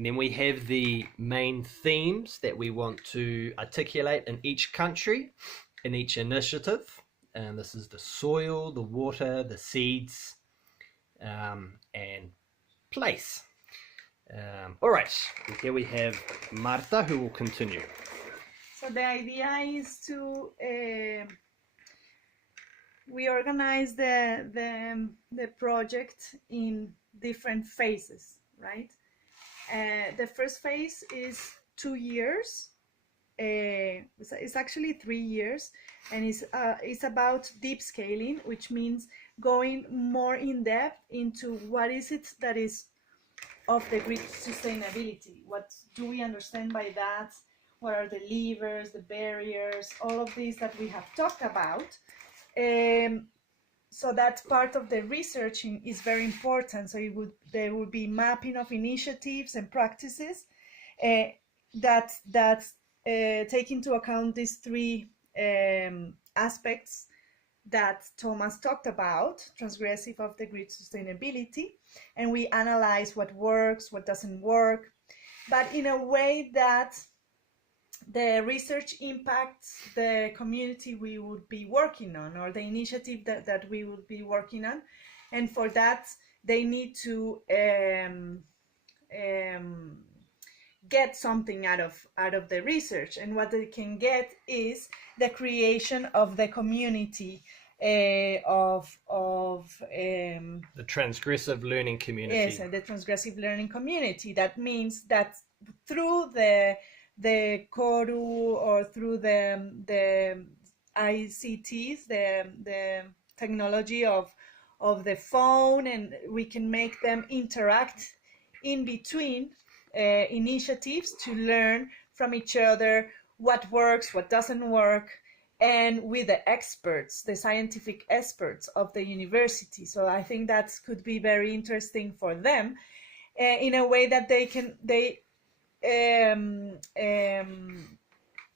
And then we have the main themes that we want to articulate in each country, in each initiative. And this is the soil, the water, the seeds, and place. All right, here we have Marta, who will continue. So the idea is to we organize the project in different phases, right? The first phase is 2 years. It's actually 3 years, and it's about deep scaling, which means going more in depth into what is it that is of the grid sustainability. What do we understand by that? What are the levers, the barriers, all of these that we have talked about. So that part of the researching is very important. So there would be mapping of initiatives and practices that take into account these three aspects that Thomas talked about, transgressive of the grid sustainability, and we analyze what works, what doesn't work, but in a way that the research impacts the community we would be working on, or the initiative that we would be working on. And for that, they need to get something out of the research. And what they can get is the creation of the community of the transgressive learning community. Yes, the transgressive learning community. That means that through the Koru or through the ICTs, the technology of the phone, and we can make them interact in between initiatives to learn from each other what works, what doesn't work, and with the experts, the scientific experts of the university. So I think that could be very interesting for them in a way that they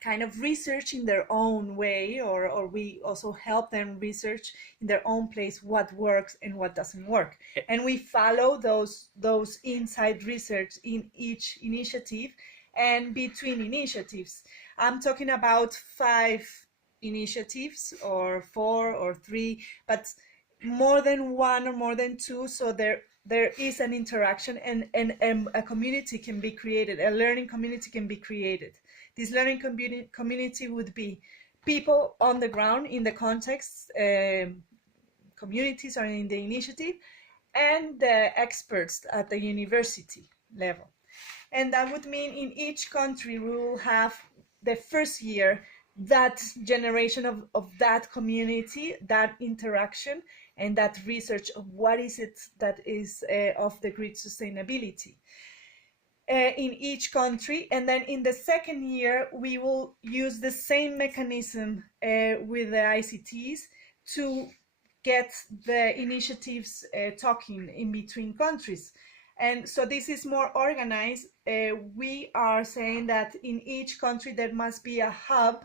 kind of research in their own way, or we also help them research in their own place what works and what doesn't work. And we follow those inside research in each initiative and between initiatives. I'm talking about 5 initiatives or 4 or 3, but more than 1 or more than 2, so there is an interaction, and a community can be created, a learning community can be created. This learning community would be people on the ground in the context, communities or in the initiative, and the experts at the university level. And that would mean in each country we will have the first year that generation of that community, that interaction, and that research of what is it that is of the grid sustainability in each country. And then in the second year, we will use the same mechanism with the ICTs to get the initiatives talking in between countries. And so this is more organized. We are saying that in each country there must be a hub.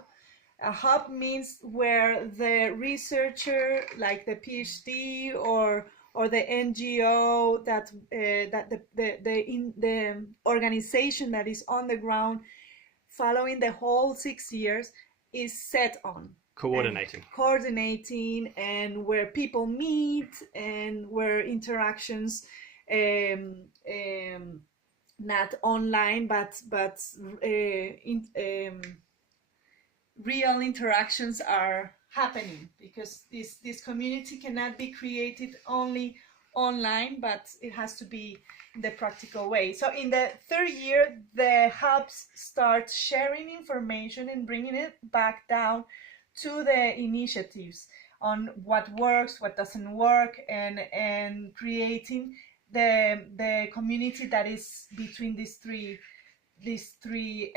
A hub means where the researcher, like the PhD or the NGO, that the organization that is on the ground following the whole 6 years is set on. Coordinating, and where people meet and where interactions, not online, but real interactions are happening, because this community cannot be created only online, but it has to be in the practical way. So in the third year, the hubs start sharing information and bringing it back down to the initiatives on what works, what doesn't work, and creating the community that is between these three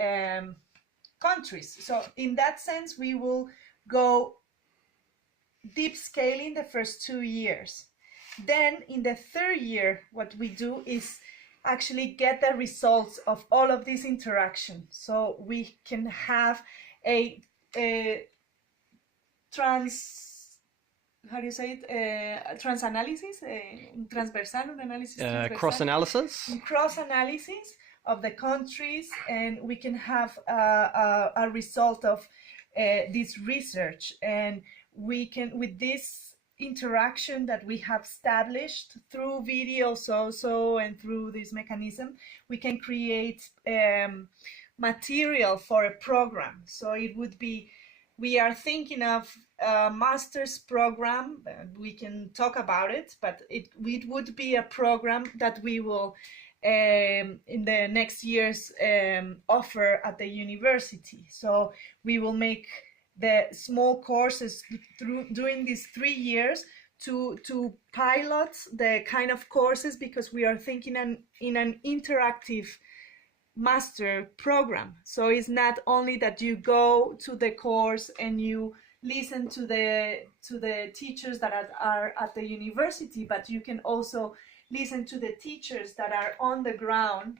countries. So in that sense, we will go deep scaling the first 2 years. Then in the third year, what we do is actually get the results of all of this interaction. So we can have a cross analysis of the countries, and we can have a result of this research. And we can, with this interaction that we have established through videos also and through this mechanism, we can create material for a program. So it would be, we are thinking of a master's program, we can talk about it, but it would be a program that we will in the next years offer at the university. So we will make the small courses during these 3 years to pilot the kind of courses, because we are thinking in an interactive master program. So it's not only that you go to the course and you listen to the teachers that are at the university, but you can also listen to the teachers that are on the ground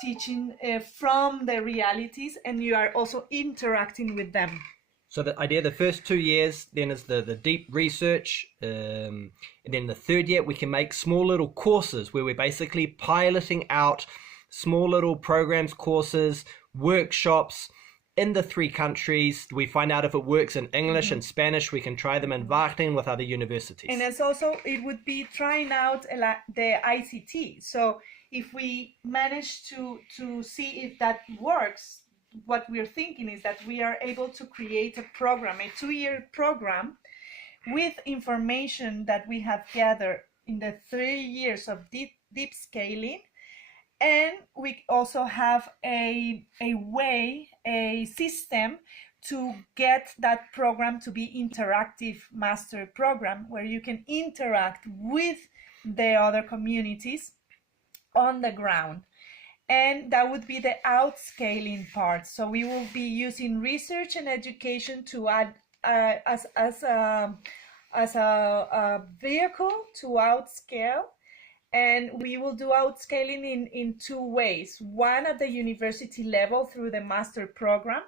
teaching from the realities, and you are also interacting with them. So the idea, the first 2 years then is the deep research, and then the third year we can make small little courses where we're basically piloting out small little programs, courses, workshops in the 3 countries. We find out if it works in English and Spanish. We can try them in Wageningen with other universities. And it's also, it would be trying out the ICT. So if we manage to see if that works, what we're thinking is that we are able to create a program, a 2-year program, with information that we have gathered in the 3 years of deep scaling. And we also have a system to get that program to be interactive master program, where you can interact with the other communities on the ground. And that would be the outscaling part. So we will be using research and education to add as a vehicle to outscale. And we will do outscaling in 2 ways. 1 at the university level through the master program,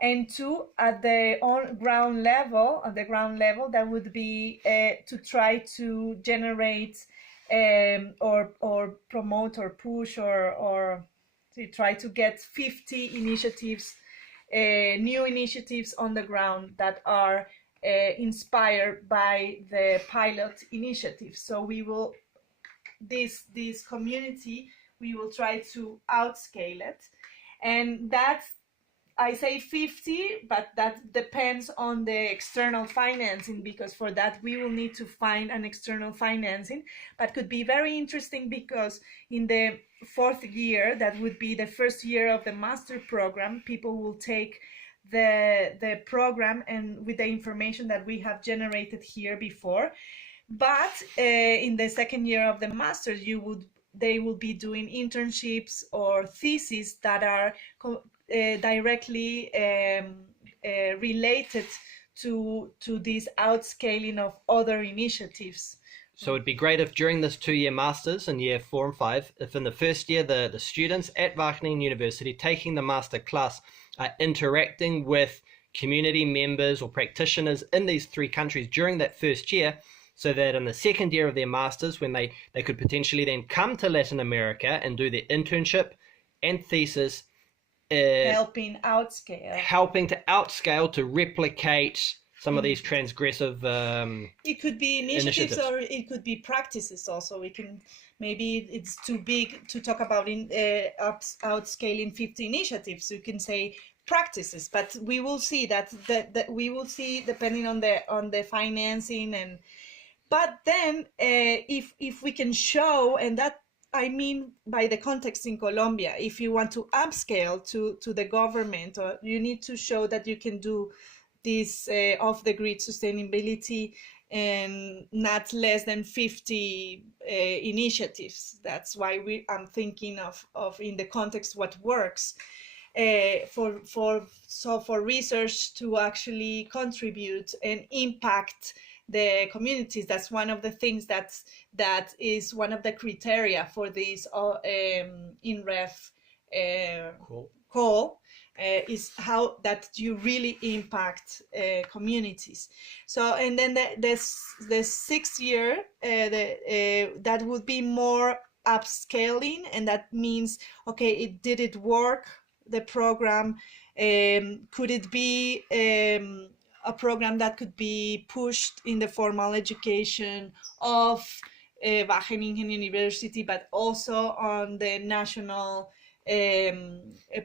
and 2 at the ground level. At the ground level, that would be to try to generate or promote or push or to try to get 50 initiatives, new initiatives on the ground that are inspired by the pilot initiative. So we will, this community, we will try to outscale it. And that's, I say 50, but that depends on the external financing, because for that we will need to find an external financing. But could be very interesting, because in the 4th year, that would be the first year of the master program, people will take the program and with the information that we have generated here before. But in the 2nd year of the master's, they will be doing internships or theses that are directly related to this outscaling of other initiatives. So it'd be great if during this 2-year masters in year 4 and 5, if in the first year the students at Wageningen University taking the master class are interacting with community members or practitioners in these 3 countries during that first year, so that in the 2nd year of their masters, when they could potentially then come to Latin America and do their internship and thesis, helping to outscale, to replicate some of these transgressive it could be initiatives or it could be practices also. We can, maybe it's too big to talk about in outscaling 50 initiatives. You can say practices, but we will see that we will see, depending on the financing. And but then if we can show, and that I mean by the context in Colombia, if you want to upscale to the government, or you need to show that you can do this off-the-grid sustainability and not less than 50 initiatives. That's why I'm thinking of in the context what works for research to actually contribute and impact the communities. That's one of the things that is one of the criteria for this INREF call. Is how that you really impact communities. So, and then the 6th year, that would be more upscaling, and that means, okay, did it work, the program? Could it be a program that could be pushed in the formal education of Wageningen University, but also on the national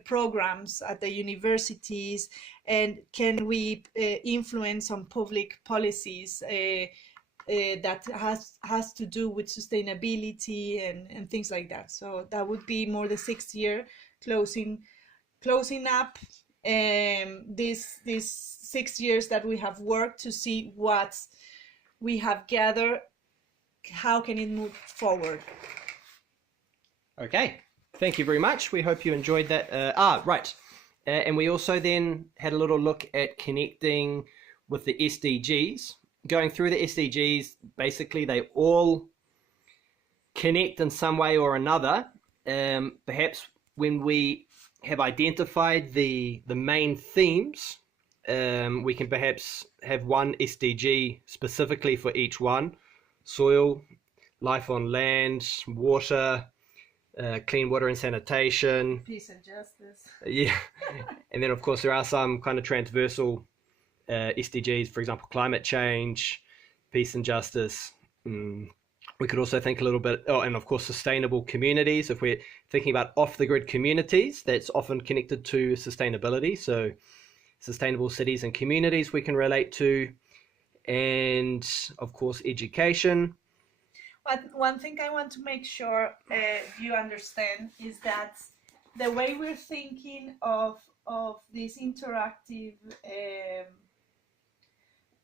programs at the universities? And can we influence on public policies that has to do with sustainability and things like that? So that would be more the 6th year, closing up these 6 years that we have worked to see what we have gathered, how can it move forward. Okay, thank you very much. We hope you enjoyed that. Right. And we also then had a little look at connecting with the SDGs. Going through the SDGs, basically they all connect in some way or another. Perhaps when we have identified the main themes, we can perhaps have one SDG specifically for each one: soil, life on land, water, clean water and sanitation, Peace and justice. yeah. And then of course there are some kind of transversal SDGs, for example, climate change, peace and justice. We could also think a little bit, and of course sustainable communities. If we're thinking about off-the-grid communities, that's often connected to sustainability. So sustainable cities and communities we can relate to, and of course education. One thing I want to make sure you understand is that the way we're thinking of this interactive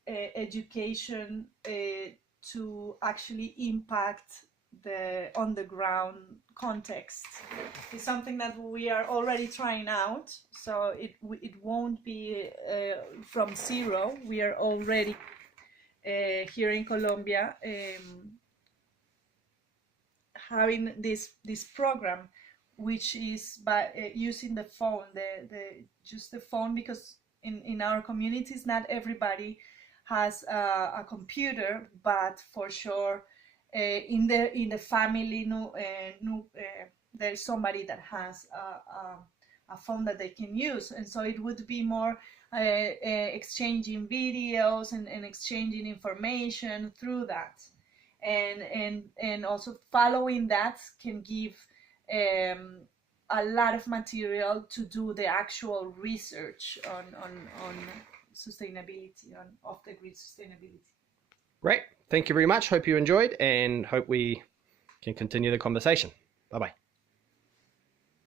education to actually impact the on the ground context is something that we are already trying out. So it won't be from zero. We are already here in Colombia having this program, which is by using the phone, just the phone, because in our communities not everybody has a computer, but for sure in the family there's somebody that has a phone that they can use. And so it would be more exchanging videos and exchanging information through that, and also following that can give a lot of material to do the actual research on sustainability, on off-the-grid sustainability. Great. Thank you very much. Hope you enjoyed, and hope we can continue the conversation. Bye-bye.